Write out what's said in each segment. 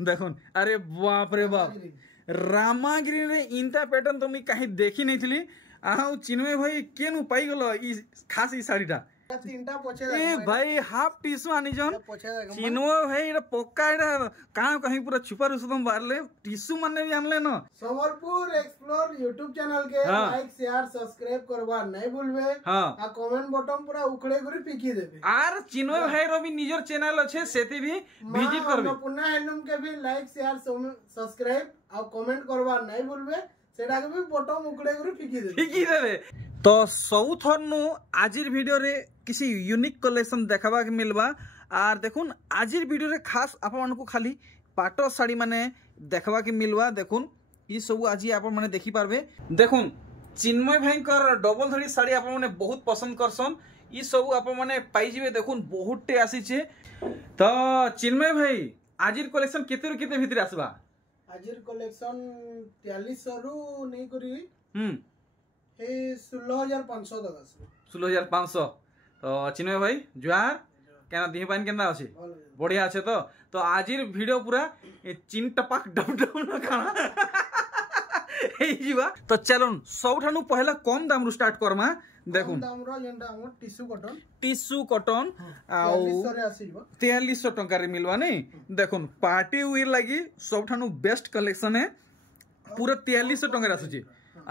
देखो अरे बाप रे बाप रामागिरी रे इंता पैटर्न तो मी कहीं देखी नहीं थी आ चिन्मय भाई केनु पाई गलो ई खास ई साड़ीटा तीनटा पोछे ए भाई हाफ टिश्यू आनी जन चिन्मय भाई एटा पक्का एटा कहां कहीं पूरा छुपा रुसदम बारले टिश्यू माने भी आनले न संबलपुर एक्सप्लोर YouTube चैनल के लाइक शेयर सब्सक्राइब करवा नहीं भूलबे आ कमेंट बटन पूरा उखड़े करी पिकी देबे आर चिन्मय भाई रो भी निजर चैनल अच्छे सेती भी विजिट करबे पुन्ना हैंडलूम के भी लाइक शेयर सब्सक्राइब आ कमेंट करवा नहीं भूलबे सेटा के भी बटन उखड़े करी पिकी देबे तो सबुथर नु आजिर वीडियो रे किसी यूनिक कलेक्शन देखाबा के मिलबा आर देखुन आजिर वीडियो रे खास आपन मानकु खाली पाटो साड़ी माने देखबा के मिलबा देखुन ई सब आजि आपन माने देखि पारबे देखुन चिन्मय भाईकर डबल धड़ी साड़ी आपन माने बहुत पसंद करसन ई सब आपन माने पाई जिवे देखुन बहुत टे आसी छे तो चिन्मय भाई आजिर कलेक्शन केते रे केते भीतर आसबा आजिर कलेक्शन 4300 रु नहीं करी ए 16500 तक आसबो 16500 तो चिन्मय भाई जुआर केना दिह पाइन केना अछि बढ़िया আছে तो आजिर वीडियो पूरा चिन टपक डब डब न खाना ए जीवा तो चलन सबठानु पहला कम दाम रु स्टार्ट करमा देखो दाम रो जेंटा हम टिश्यू कॉटन आ 4300 रे आसीबो 4300 टका रे मिलवा नै देखो पार्टी वेयर लागि सबठानु बेस्ट कलेक्शन है पूरा 4300 टका रे आसुची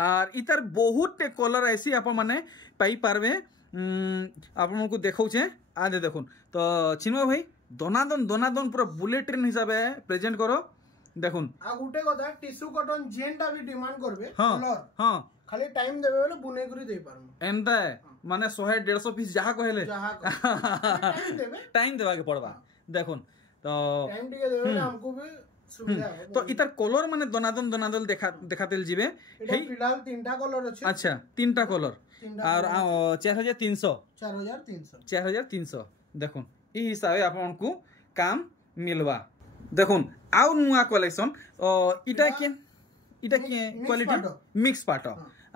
और इतार बहुत कलर ऐसी आप माने पाई पारबे आपन को देखौ छे आदे देखुन तो चिन्मय भाई दोनादन पूरा बुलेट ट्रेन हिसाब से प्रेजेंट करो देखुन आ गुटे कथा टिश्यू कॉटन जेंटा भी डिमांड करबे कलर हां खाली टाइम देबे बोले बुने करी दे पारम एंता माने 100 150 पीस जहा कहले टाइम देबा के पड़बा देखुन तो टाइम दिके देबे हमको भी सुविधा तो इतार कलर माने दोनादन देखातेल जिवे फिलहाल तीनटा कलर अछि अच्छा तीनटा कलर और 4300 देखुन ई हिसाबे आपन को काम मिलवा देखुन आउ नुआ कलेक्शन इटा के क्वालिटी मिक्स पाटो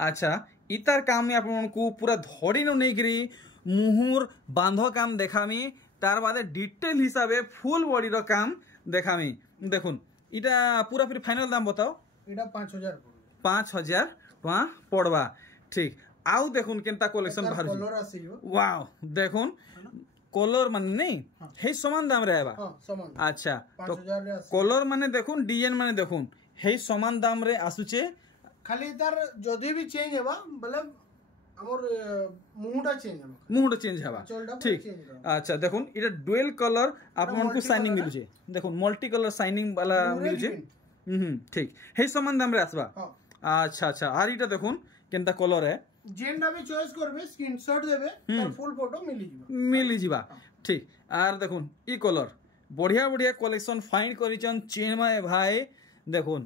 अच्छा इतार काम में आपन को पूरा धड़ी न नै गिरी मुहुर बांधो काम देखामी तार बादे डिटेल हिसाबे फुल बॉडी रो काम देखामी देखुन इटा पूरा फिर फाइनल दाम बताओ इटा 5000 टका पड़वा ठीक आउ देखुन केनता कलेक्शन बाहर कलर आसीबो वाओ देखुन कलर माने नहीं हे समान दाम रहबा हां समान अच्छा तो 5000 रे कलर माने देखुन डिजाइन माने देखुन हे समान दाम रे आसुचे खाली तार जदी भी चेंज हेबा मतलब हमर मुंहटा चेंज हेबा ठीक अच्छा देखुन इटा डुअल कलर आपन को शाइनिंग मिलुचे देखुन मल्टी कलर शाइनिंग वाला मिलुचे ठीक हे समान दाम रे आसबा अच्छा आर इटा देखुन केनता कलर है जेंडा भी चॉइस करबे स्क्रीनशॉट देबे तर फुल फोटो मिली जीवा ठीक आर देखुन ई कलर बढ़िया कलेक्शन फाइंड करिचन चिन्मय भाई देखुन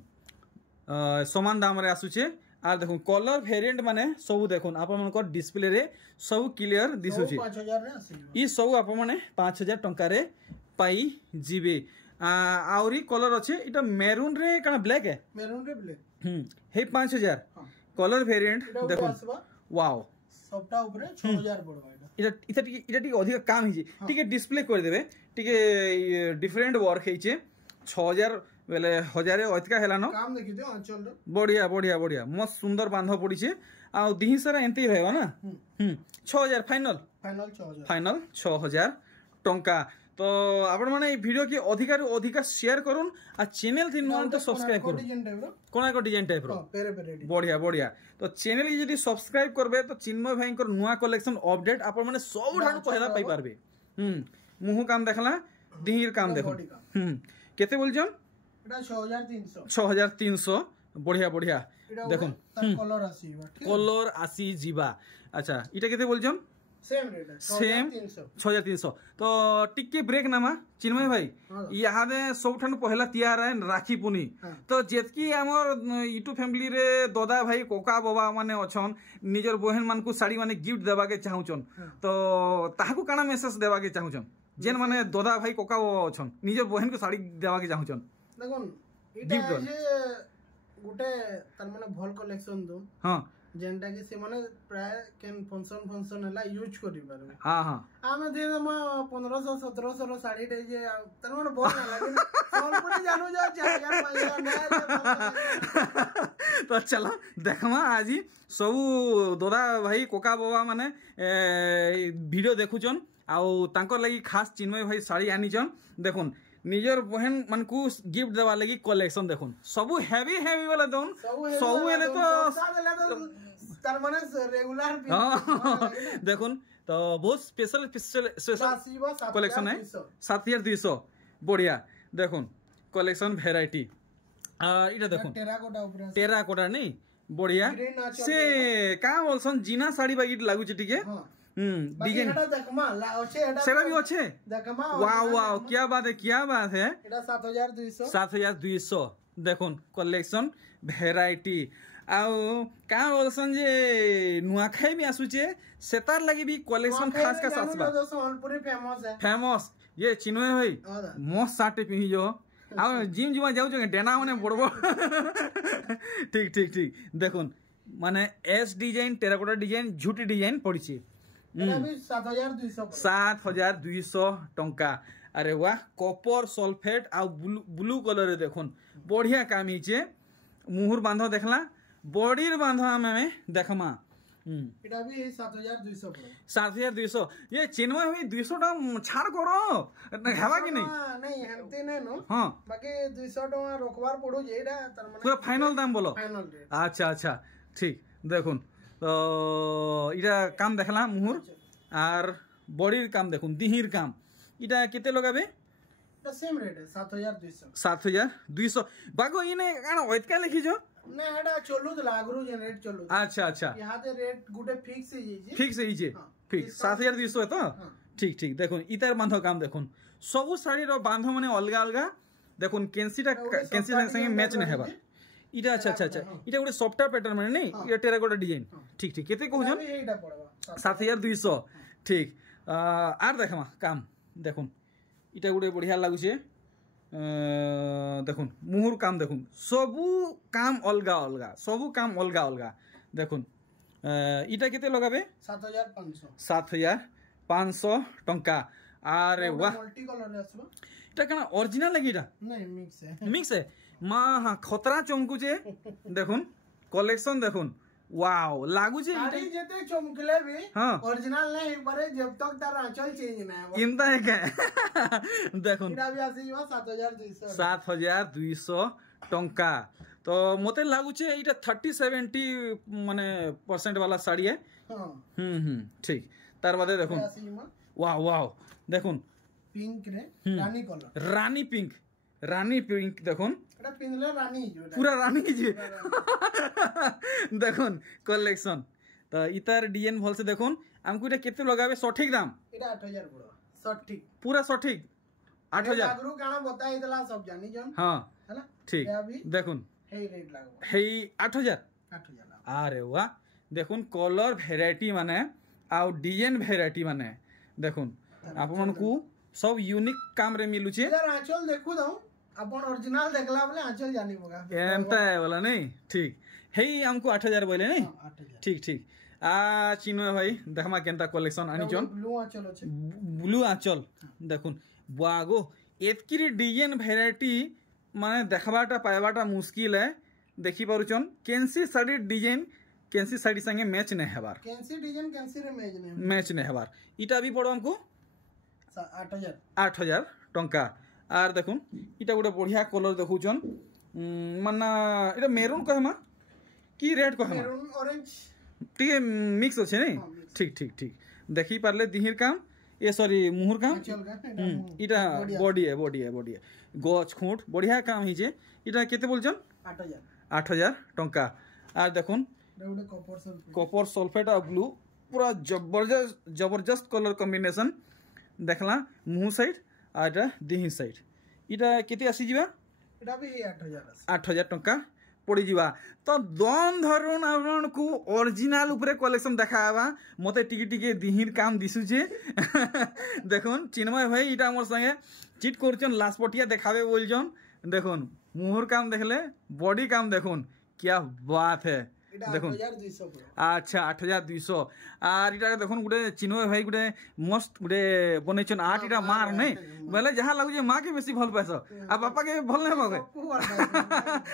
समान दाम रे आसुचे आर देखुन कलर वेरिएंट माने सब देखुन आपन मन को डिस्प्ले रे सब क्लियर दिसुचे 5000 रे आसी ई सब आपन माने 5000 टंका रे पाई जीबे आउरी कलर अच्छे इटा मेरून रे कना ब्लैक है मेरून रे ब्लैक हे 5000 कलर वेरिएंट देखो वाओ सबटा ऊपर 6000 पड़वा इटा टिके अधिक काम हिजे टिके डिस्प्ले कर देबे टिके डिफरेंट वर्क हिचे 6000 बेले 1000 अधिका हेला न काम देखि दियो अंचल रे बढ़िया मस्त सुंदर बांध पड़ी छे आ दिही सारा एंती रहबा ना 6000 फाइनल 6000 टंका तो आपण माने ई वीडियो के अधिका शेयर करूँ आ चैनल थी नुआ तो सब्सक्राइब करूँ कोना को डिजाइन टाइप रो बढ़िया तो चैनल की जदी सब्सक्राइब करबे तो चिन्मय भाई को नुआ कलेक्शन अपडेट आपण माने सब ठानु पहला पाई पारबे मुह काम देखला दिहिर काम देखो केते बोलजन एटा 6300 6300 बढ़िया देखो कलर आसी जीवा अच्छा इटा केते बोलजन सेम रेट सेम 6300 तो टिके ब्रेक नामा चिन्मय भाई यहाँ दे सबठानु पहला तिहार है राखी पुनी तो जेतकी हमर यूट्यूब फैमिली रे दादा भाई कोका बाबा माने अछन निजर बहन मान को साड़ी माने गिफ्ट देबा के चाहुचन तो ताहाको काना मेसेज देबा के चाहुचन जेन माने दादा भाई कोका बाबा अछन निजर बहन को साड़ी देबा के चाहुचन देखन इटा जे गुटे तार माने भल कलेक्शन दो हां जेंटा कि से माने प्राय केन फंक्शन हला यूज करि पारबे। हां हां आमे दे हम 1500 1700 रो साड़ी दे जे तन मन बोल ना लागे सोलपुरी जानू जा 4000 तो चलो देखमा आज सब दादा भाई कोका बाबा माने वीडियो देखुचन आउ तांकर लागि खास चिन्मय भाई साड़ी आनिचन देखुन निजर बहन मन को गिफ्ट देवा लगी कलेक्शन देखुन सब हेवी हेवी वाला दोन सब हेले तो तार माने रेगुलर देखुन तो बहुत स्पेशल कलेक्शन है 7200 बढ़िया देखुन कलेक्शन वैरायटी इटा देखुन टेराकोटा नहीं बढ़िया से का बोलसन जीना साड़ी बागी लागु छिटिके डिजाइन सेटा भी अच्छे वाह वाह क्या बात है एटा 7200 7200 देखुन कलेक्शन वैरायटी आउ का बोलसन जे नुआखाई भी आसुचे सेतार लगी भी कलेक्शन खास का सासबा सोनपुरी फेमस ये चिन्मय भाई मस्त साटे पिही जो आ जिम जुमा जाउ जो डेना माने बड़बो ठीक ठीक ठीक देखुन माने एस डिजाइन टेराकोटा डिजाइन झुटी डिजाइन पड़िछि 7200 टंका अरे वाह कॉपर सल्फेट आ ब्लू कलर रे देखुन बढ़िया काम हिचे मुहुर बांध देखला बॉडीर बांध हमें देखमा एटा भी 7200 पड़े 7200 ये चिन्मय हुई 200 टा छाड़ करो हेबा कि नहीं नहीं हंते ने नो हां बाकी 200 टका रोकवार पड़ो जेडा तर माने पूरा फाइनल दाम बोलो फाइनल रेट अच्छा अच्छा ठीक देखुन तो इटा काम देखला मुहुर आर बॉडीर काम देखुन दिहिर काम इटा केते लगाबे द सेम रेट है 7200 बागो इने काना ओइतका लिखि जो ना एडा चलु द लागरू जे रेट चलु अच्छा अच्छा यहां ते रेट गुटे फिक्स है जे फिक्स है जे फिक्स 7200 है तो ठीक ठीक देखुन इतार बांधो काम देखुन सब साड़ी रो बांधो माने अलगा अलगा देखुन केंसी संगे मैच न हेबा इटा अच्छा अच्छा अच्छा इटा गुटे सॉफ्टवेयर पैटर्न माने नहीं इटा टेराकोटा डिजाइन ठीक ठीक केते कहू जन एटा पड़बा 7200 ठीक आर देखमा काम देखुन इटा गुटे बढ़िया लागु छे देखुन मुहुर काम देखुन सबु काम अलगा अलगा देखुन इटा केते लगाबे 7500 टंका अरे वाह मल्टी कलर रे आसबो इटा कना ओरिजिनल लगी इटा नहीं मिक्स है मां हां खतरा चमकु छे देखुन कलेक्शन देखुन वाओ लागु छे साड़ी जेते चमकले भी ओरिजिनल नहीं एक बारे जब तक तार आंचल चेंज ना है इनता है क्या देखुन इटा भी आसी 7200 टंका तो मते लागु छे इटा 30-70 माने परसेंट वाला साड़ी है ठीक तार बादे देखुन वाओ वाओ देखुन पिंक रे रानी पिंक देखुन एटा पिनले रानी पूरा रानी जी देखुन कलेक्शन तो इतार डिजाइन भल से देखुन हमको इटा केते लगाबे सठिक दाम एटा 8000 पड़ो सठिक पूरा सठिक 8000 आगरू काना बताई देला सब जानी जन हां हैला ठीक देखुन हे रेट लागबो हे 8000 अरे वाह देखुन कलर वैरायटी माने आ डिजाइन वैरायटी माने देखुन आपन को सब यूनिक काम रे मिलु छे यार आंचल देखु दऊ अपन ओरिजिनल देखला बोले आंचल जानी बगा एमता है बोला नहीं ठीक हे हमको 8000 बोले नहीं 8000 ठीक ठीक आ चिन्मय भाई देखमा केनता कलेक्शन आनी चन ब्लू आंचल देखुन बागो एतकी डिजाइन वैरायटी माने देखबाटा पाइबाटा मुश्किल है देखि पारुचन केंसी साड़ी डिजाइन केंसी साड़ी संगे मैच नहीं हेबार केंसी डिजाइन केंसी रे मैच नहीं हेबार इटा भी पड़ो हमको 8000 टंका आर देखुन इटा गोटे बढ़िया कलर देखुचन माना इटा मेरून कहमा की रेड कहमा मेरून ऑरेंज टी मिक्स अच्छे नहीं ठीक ठीक ठीक देखी पारले दिहिर काम ये सॉरी मुहुर काम इटा बॉडी है गछ खूंट बढ़िया काम हिजे इटा केते बोलचन 8000 टंका आर देखुन कॉपर सल्फेट और ब्लू पूरा जबरदस्त कलर कॉम्बिनेशन देखला मुह साइड आ दिही साइड इटा केते आसी जिबा इटा भी 8000 टंका पड़ी जिबा तो दम धरुन आपन को ओरिजिनल ऊपर कलेक्शन देखाबा मते टिके टिके दिहिर काम दिसुचे देखुन चिन्मय भाई इटा मोर संगे चिट करचन लास्टपटिया देखाबे बोलजन देखुन मुहर काम देखले बॉडी काम देखुन क्या बात है দেখুন আচ্ছা 8200 আর এটা দেখুন গোটে চিন্ময় ভাই গোটে মস্ত গোটে বনাইছন 8 এটা মার নাই বলে যাহা লাগুছে মা কে বেশি ভাল পাইছ আর বাপা কে ভাল নাই পাবে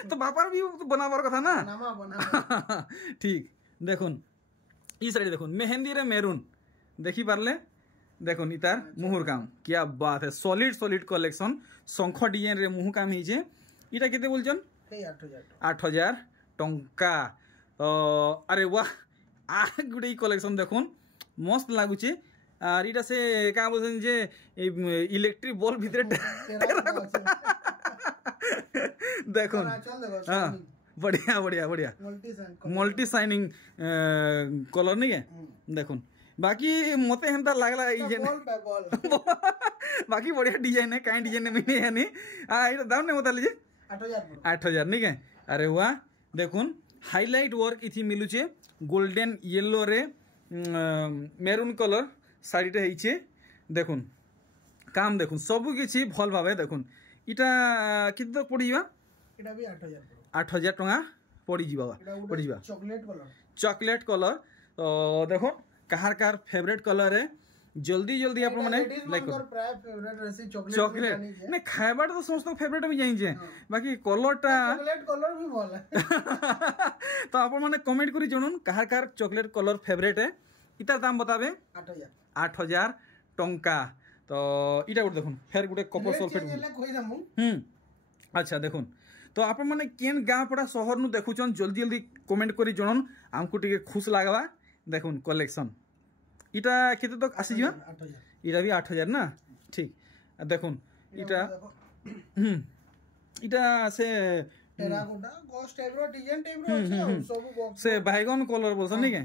তো বাপার भी बनाবার কথা না ঠিক দেখুন ই সাইড দেখুন মেহেন্দি রে মেরুন দেখি পারলে দেখুন ইতার মুহুর কাম क्या बात है सॉलिड कलेक्शन शंख डिजाइन रे मुहु काम हिजे इटा केते बोलछन 8000 टंका तो अरे वाह आ गुडे कलेक्शन देखुन मस्त लागुचे আর এটা সে কা বলছেন যে ইলেকট্রিক বল ভিতরে দেখুন হ্যাঁ बढ़िया बढ़िया बढ़िया मल्टी साइनिंग कलर नहीं है देखुन बाकी मते हेंता लागला बाकी बढ़िया डिजाइन है काई डिजाइन में नहीं है नहीं इटा दाम ने बता लीजिए 8000 नहीं है अरे वाह देखुन हाईलाइट वर्क इथि मिलुचे गोल्डन येलो रे मेरून कलर शाड़ीटा होइछे देखुन काम देखुन सब किछि भल भाबे देखुन इटा कित पड़ी जीवा इटा भी 8000 टका पड़ी जीवा चॉकलेट कलर तो देखो कहार फेवरेट कलर है जल्दी आप माने लाइक प्राय फेवरेट रहसी चॉकलेट नहीं खाइबा तो समस्त फेवरेट भी जाई छे बाकी कलरटा चॉकलेट कलर भी भल है तो आप माने कमेंट करी जणन कहार चॉकलेट कलर फेवरेट है इतार दाम बताबे 8000 टंका तो इटा गुड देखुन फेर गुटे कपर सल्फेट अच्छा देखुन तो आप माने केन गाँ पड़ा शहर नु देखुचन जल्दी कमेंट करी जणन हमको टिके खुश लागबा देखुन कलेक्शन इटा केते तक आसी जिवा 8000 इटा भी 8000 ना ठीक देखुन इटा इटा से टेराकोटा गोस्ट टाइप रो डिजाइन टाइप रो सब बॉक्स से बैगन कलर बोलसन नहीं के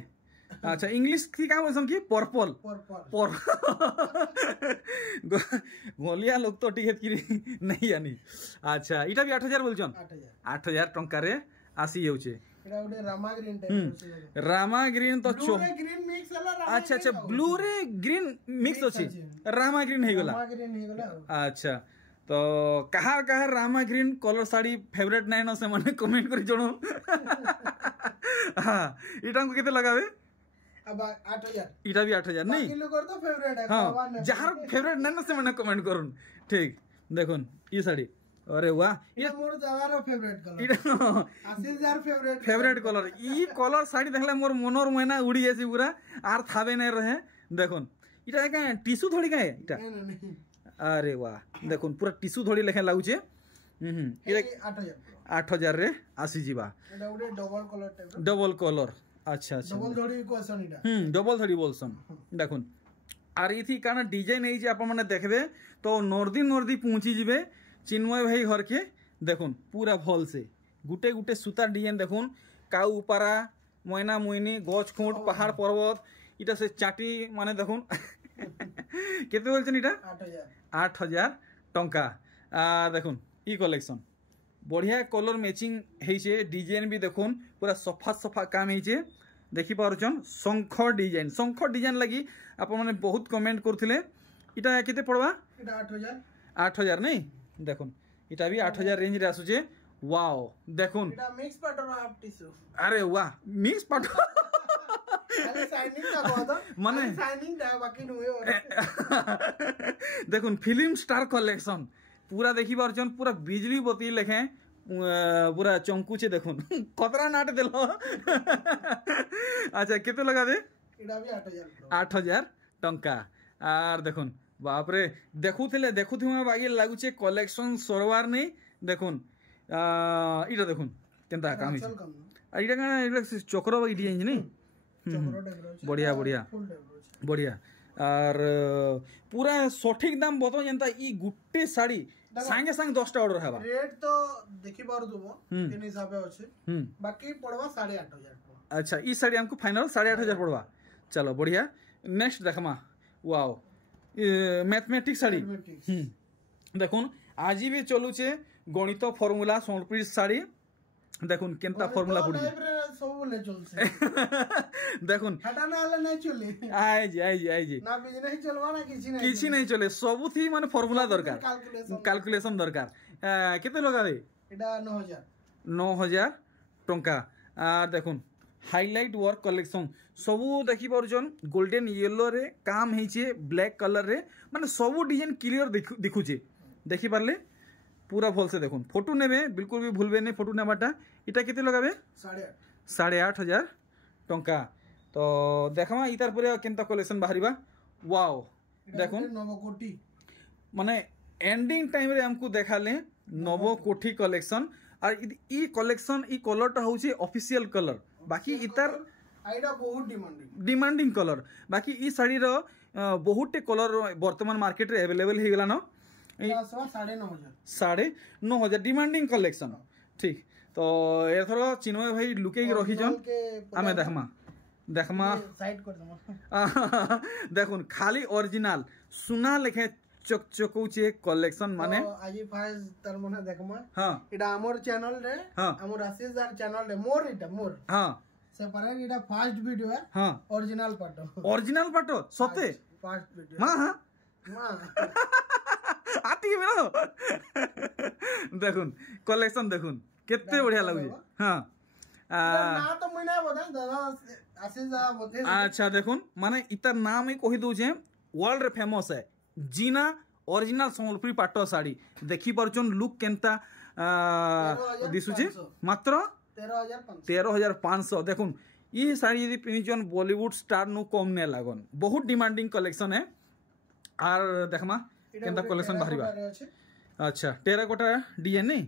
अच्छा इंग्लिश की क्या बोलसन की पर्पल गोलिया लोग तो टिकट की नहीं जानी अच्छा इटा भी 8000 बोलछन 8000 टंका रे आसी जाउचे एटा ओडे रामा ग्रीन टाइप रामा ग्रीन तो ब्लू रे ग्रीन मिक्स हला अच्छा ब्लू रे ग्रीन मिक्स अछि रामा ग्रीन हे गेला अच्छा तो कहार रामा ग्रीन कलर साड़ी फेवरेट नै न से माने कमेंट करी जणो हां इटा को केते लगावे अब 8000 इटा भी 8000 नहीं बाकी लोग तो फेवरेट है हां जहार फेवरेट नै न से माने कमेंट करूं ठीक देखुन ई साड़ी अरे वाह ये मोर दादारो फेवरेट कलर 80000 फेवरेट कलर ई कलर साड़ी देखले मोर मनोर महीना उड़ी जैसी पूरा आर थाबे नै रहे देखुन इटा का टिश्यू थोड़ी का है इटा नहीं अरे वाह देखुन पूरा टिश्यू थोड़ी लेखे लागुचे इटा 8000 रे आसी जीवा एटा उडे double colour type double colour अच्छा डबल धड़ी कोसन इटा डबल धड़ी बोलसन देखुन आर इथि काना डिजाइन है जे आप माने देखबे तो नर्दी पहुंची जिवे चिन्मय भाई घर के देखुन पूरा भल से गुटे गुटे सूतार डिजाइन देखुन काउ उपारा मैना मुइनी गछ खुंट पहाड़ पर्वत इटा से चाटी माने देखुन केते बोलछन इटा 8000 टंका देखुन ई कलेक्शन बढ़िया कलर मैचिंग हेइछे डिजाइन भी देखुन पूरा सफा काम हेइछे देखि पारुछन शंख डिजाइन लगी आप माने बहुत कमेंट करथिले इटा केते पड़वा इटा 8000 नहीं देखुन इटा भी 8000 रेंज रे आसुचे वाओ देखुन इटा मिक्स पाटर हाफ टिश्यू अरे वाह मिक्स पाटर साइनिंग का कोदा माने साइनिंग दा बाकी नुए देखुन फिल्म स्टार कलेक्शन पूरा देखि पारछन पूरा बिजली बत्ती लेखे पूरा चंकुचे देखुन कतरा नाट देलो अच्छा केते लगा दे इटा भी 8000 टंका आर देखुन बाप रे देखुथिमा बागी लागुचे कलेक्शन सरवार नहीं देखुन इटा देखुन केनता काम हिच इटा का चक्र बागी डिजाइन नहीं बढ़िया और पूरा सठिक दाम बतो जनता ई गुट्टे साड़ी संगे 10टा ऑर्डर हेबा रेट तो देखि बार दुबो केन हिसाबे अछि बाकी पड़वा 8500 अच्छा ई साड़ी हमको फाइनल 8500 पड़वा चलो बढ़िया नेक्स्ट देखमा वाओ मैथमेटिक्स साड़ी देखुन आज भी चलुचे गणित फॉर्मूला सोनपुरी साड़ी देखुन केनता फॉर्मूला पड़ी सब ले चलसे देखुन हटाना वाला नहीं चले आई जी ना बिजनेस चलवा ना किछि नहीं चले सब थी माने फॉर्मूला दरकार कैलकुलेशन दरकार केते लगा दे एटा 9000 टंका देखुन हाइलाइट वर्क कलेक्शन सबू देखी पार्छन गोल्डन येलो रे काम होइछे ब्लैक कलर रे माने सबू डिजाइन क्लियर दिखुचे देखि पारले पूरा भल से देखुन फोटो नेबे बिल्कुल भी भूलबे नहीं फोटो नेबाटा इटा केते लगाबे 8,500 टंका तो देखमा इतार पूरा केनता कलेक्शन बाहरिबा वाओ देखुन नवकोटी माने एंडिंग टाइम रे हमको देखाले नवकोटी कलेक्शन और ई कलेक्शन ई कलरटा होची ऑफिशियल कलर बाकी इतार आइडा बहुत डिमांडिंग कलर बाकी ई साड़ी रो बहुत कलर वर्तमान मार्केट रे अवेलेबल हे गेला न 9,500 डिमांडिंग कलेक्शन ठीक तो एथर चिन्मय भाई लुके रखी छन आमे देखमा साइड कर दमा देखुन खाली ओरिजिनल सुना लेखे चकचकौचे कलेक्शन माने आजी फाइज तर मने देखमा हां इडा हमर चैनल रे हमर आशीषदार चैनल रे मोर हां सेपरेट इडा फर्स्ट वीडियो है हां ओरिजिनल पाटो सते फर्स्ट वीडियो हां आती है मेरो देखुन कलेक्शन देखुन केते बढ़िया लागुजे हां ना तो मुई ना बता दादा आशीष दादा बते अच्छा देखुन माने इतर नाम ही कहि दउ जे वर्ल्ड रे फेमस है जीना ओरिजिनल संबलपुरी पाटो साड़ी देखि परचन लुक केनता दिसुचे मात्र 13,500 देखुन ये साड़ी यदि पिनिचन बॉलीवुड स्टार नु कम ने लागन बहुत डिमांडिंग कलेक्शन है आर देखमा केनता कलेक्शन बाहरिबा अच्छा टेराकोटा डिजाइन नहीं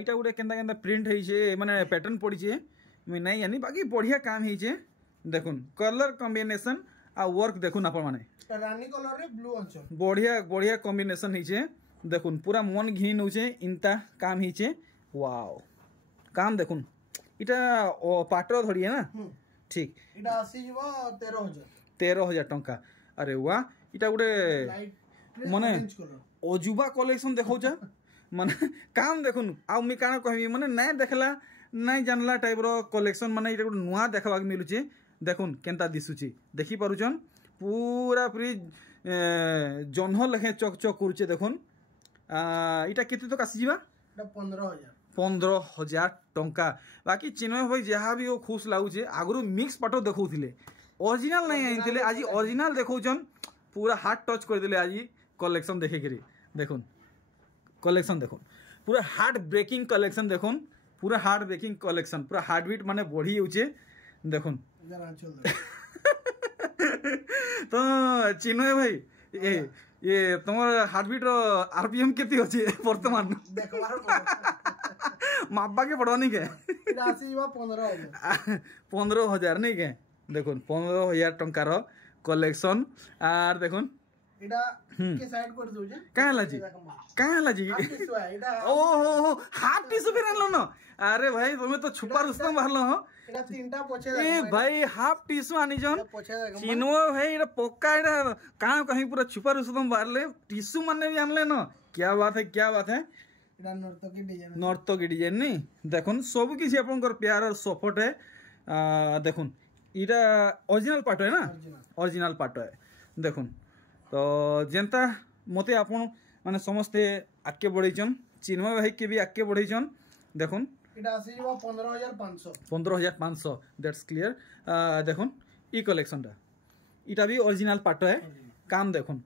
इटा गुटे केनता केनता प्रिंट होइछे माने पैटर्न पड़ीछे मैं नहीं जानी बाकी बढ़िया काम होइछे देखुन कलर कॉम्बिनेशन आ वर्क देखुन अपन माने रानी कलर रे ब्लू अंचल बढ़िया कॉम्बिनेशन होइछे देखुन पूरा मन घिनी नउछे इनता काम होइछे वाओ काम देखुन इटा पाटर धड़ी है ना ठीक इटा आसी जीवा 13,000 टंका अरे वाह इटा गुटे माने अजुबा कलेक्शन देखौछा माने काम देखुन आ मी काना कहबी माने नै देखला नै जानला टाइप रो कलेक्शन माने इटा गुटे नुआ देखबा के मिलुचे देखुन केनता दिसुची देखि पारुचन पूरा पूरी जन्ह लेखे चक चक करूचे देखुन इटा केते तो आसी जीवा इटा 15,000 टंका बाकी चिन्मय भाई जहाँ भी वो खुश लागुचे आगु मिक्स पाटो देखौथिले ओरिजिनल नहीं आइथिले आज ओरिजिनल देखौचन पूरा हार्ट टच कर दिले आज कलेक्शन देखे करी देखुन कलेक्शन देखुन पूरा हार्ट ब्रेकिंग कलेक्शन देखुन पूरा हार्ट ब्रेकिंग कलेक्शन पूरा हार्ट बीट माने बढ़ी होचे देखुन तो चिन्मय भाई ये तुम्हार हार्ट बीट रो आरपीएम केती होचे वर्तमान देखबार मापा के पड़वानी के 15,000 नहीं के देखुन 15,000 टंकार कलेक्शन आर देखुन इडा के साइड कर दो जे काहे लाजी ओहो हाफ टिश्यू फिर आनलो न अरे भाई तुम्हें तो छुपा रुस्तम बाहरलो हो इडा तीनटा पोछे ए भाई हाफ टिश्यू आनी जन चिनो भाई इडा पक्का इडा कहां कहीं पूरा छुपा रुस्तम बाहरले टिश्यू माने भी आनले न क्या बात है इडा नॉर्थ की डिजाइन नहीं देखुन सब किसी आपनकर प्यार और सपोर्ट है देखुन इडा ओरिजिनल पाटो है ना ओरिजिनल पाटो है देखुन तो जेनता मते आपन माने समस्ते आके बढ़ैछन चिन्मय भाई के भी आके बढ़ैछन देखुन इडा आसी जीवा 15,500 दैट्स क्लियर देखुन ई कलेक्शनटा इटा भी ओरिजिनल पाटो है काम देखुन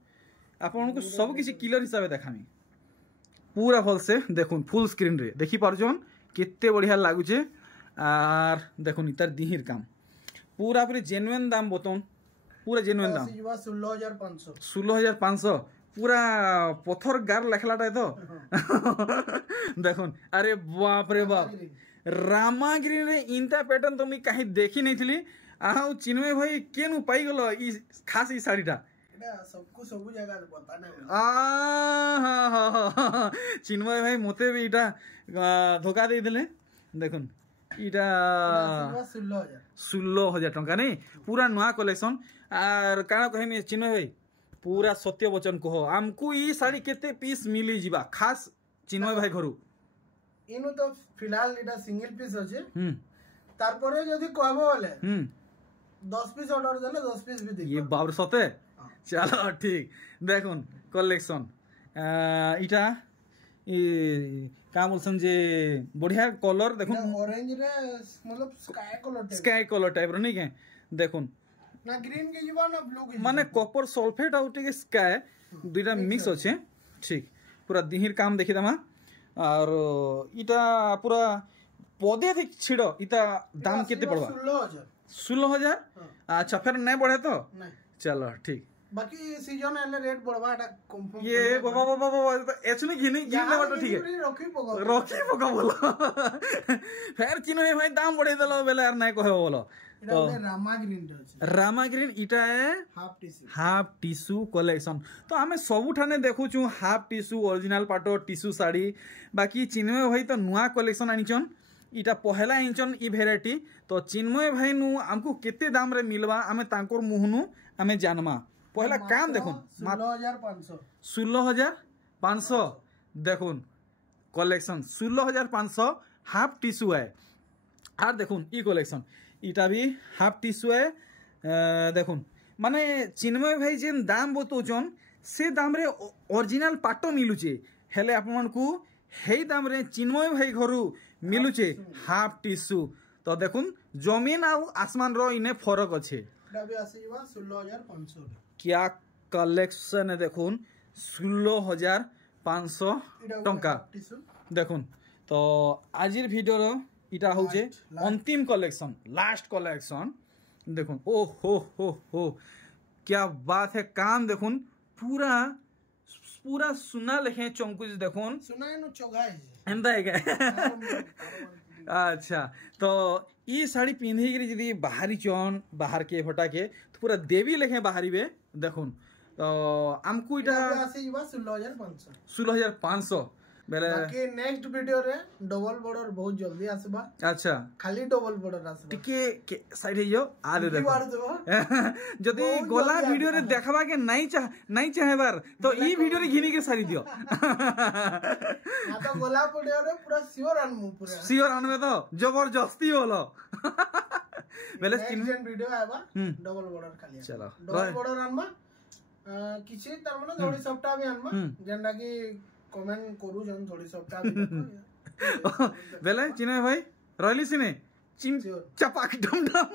आपन को सब किसी क्लियर हिसाब से देखामी पूरा भल से देखुन फुल स्क्रीन रे देखि पारछन केते बढ़िया लागुचे आर देखुन इतार दिहिर काम पूरा पूरी जेन्युइन दाम बतौन पूरा जेन्युइन दाम 16,500 पूरा पत्थर गार लेखलाटा है तो देखुन अरे बाप रे बाप रामागिरी रे इंता पैटर्न तो मी कहीं देखी नहीं थी आउ चिन्मय भाई केनु पाई गलो ई खास ई साड़ीटा सबको सब जगह पता नहीं चिन्मय भाई मते भी इटा धोखा दे दिले देखुन इटा 16,000 टंका नहीं पूरा नुआ कलेक्शन आर काना कहमी चिन्मय भाई पूरा सत्य वचन कह आमको ई साड़ी केते पीस मिली जीवा खास चिन्मय भाई घरु इनु तो फिलहाल इटा सिंगल पीस अछि तारपरे यदि कहबो बोले 10 पीस ऑर्डर देले 10 पीस भी दे ये बाबर सते चलो ठीक देखुन कलेक्शन इटा का बोलसन जे बढ़िया कलर देखुन ऑरेंज रे मतलब स्काई कलर टाइप रो नहीं के देखुन ना ग्रीन के जीवा ना ब्लू के माने कॉपर सल्फेट आउ टिके स्काई दुइटा मिक्स अछि ठीक पूरा दिहिर काम देखि दमा और इटा पूरा पौधे थी छिड़ो इता दाम कितने पड़वा 16,000 अच्छा फिर नहीं बढ़े तो चलो ठीक बाकी सीजन एले रेट बढ़वा एटा कंफर्म ये बाबा बाबा बाबा एचने घिनी घिन लेवा तो ठीक है रखी पका बोलो फिर चिनो भाई दाम बढ़े देलो बेले यार नहीं कहे बोलो तो रामा ग्रीन इटा है हाफ टिश्यू कलेक्शन तो आमे सबु ठाने देखु छु हाफ टिश्यू ओरिजिनल पाटो टिश्यू साड़ी बाकी चिन्मय भाई तो नुआ कलेक्शन आनिचन इटा पहला आनिचन ई भेराइटी तो चिन्मय भाई नु हमको केते दाम रे मिलवा आमे तांकोर मुहनु आमे जानमा पहला काम देखुन 16,500 देखुन कलेक्शन 16,500 हाफ टिश्यू है और देखुन ई कलेक्शन इटा भी हाफ टिश्यू है देखुन माने चिन्मय भाई जेन दाम बतौचन से दाम रे ओरिजिनल पाटो मिलुचे हेले आपन को हेई दाम रे चिन्मय भाई घरु मिलुचे हाफ टिश्यू तो देखुन जमीन आ आसमान रो इने फरक अच्छे एटा भी आसीबा 16,500 क्या कलेक्शन है देखुन 16,500 टंका देखुन तो आजिर वीडियो इटा होचे अंतिम कलेक्शन लास्ट कलेक्शन देखुन ओ हो क्या बात है काम देखुन पूरा पूरा सुना लिखे चौंकुज देखुन सुना नो चोगाई एंदा है अच्छा तो ई साड़ी पिंधी गिरी जदी बाहरी चौन बाहर के फटा के तो पूरा देवी लेखे बाहरी बे देखुन तो हमको इटा 16,500 बेले बाकी नेक्स्ट वीडियो रे डबल बॉर्डर बहुत जल्दी आसबा अच्छा खाली डबल बॉर्डर आसबा टिके साइड हियो आले देखो जदी गोला वीडियो रे देखबा के नहीं चाहेबार तो ई वीडियो रे घिनी के सारी दियो आ तो गोला वीडियो रे पूरा सियोर आनबे तो जबरदस्ती होलो बेले नेक्स्ट वीडियो आबा डबल बॉर्डर खाली चलो डबल बॉर्डर आनबा किछि तार माने थोड़ी सप्ताह भी आनबा जेंडा की कमेंट करू जन थोड़ी सप्ताह बेले चिन्मय भाई रहली सिने चिम चपाक डम डम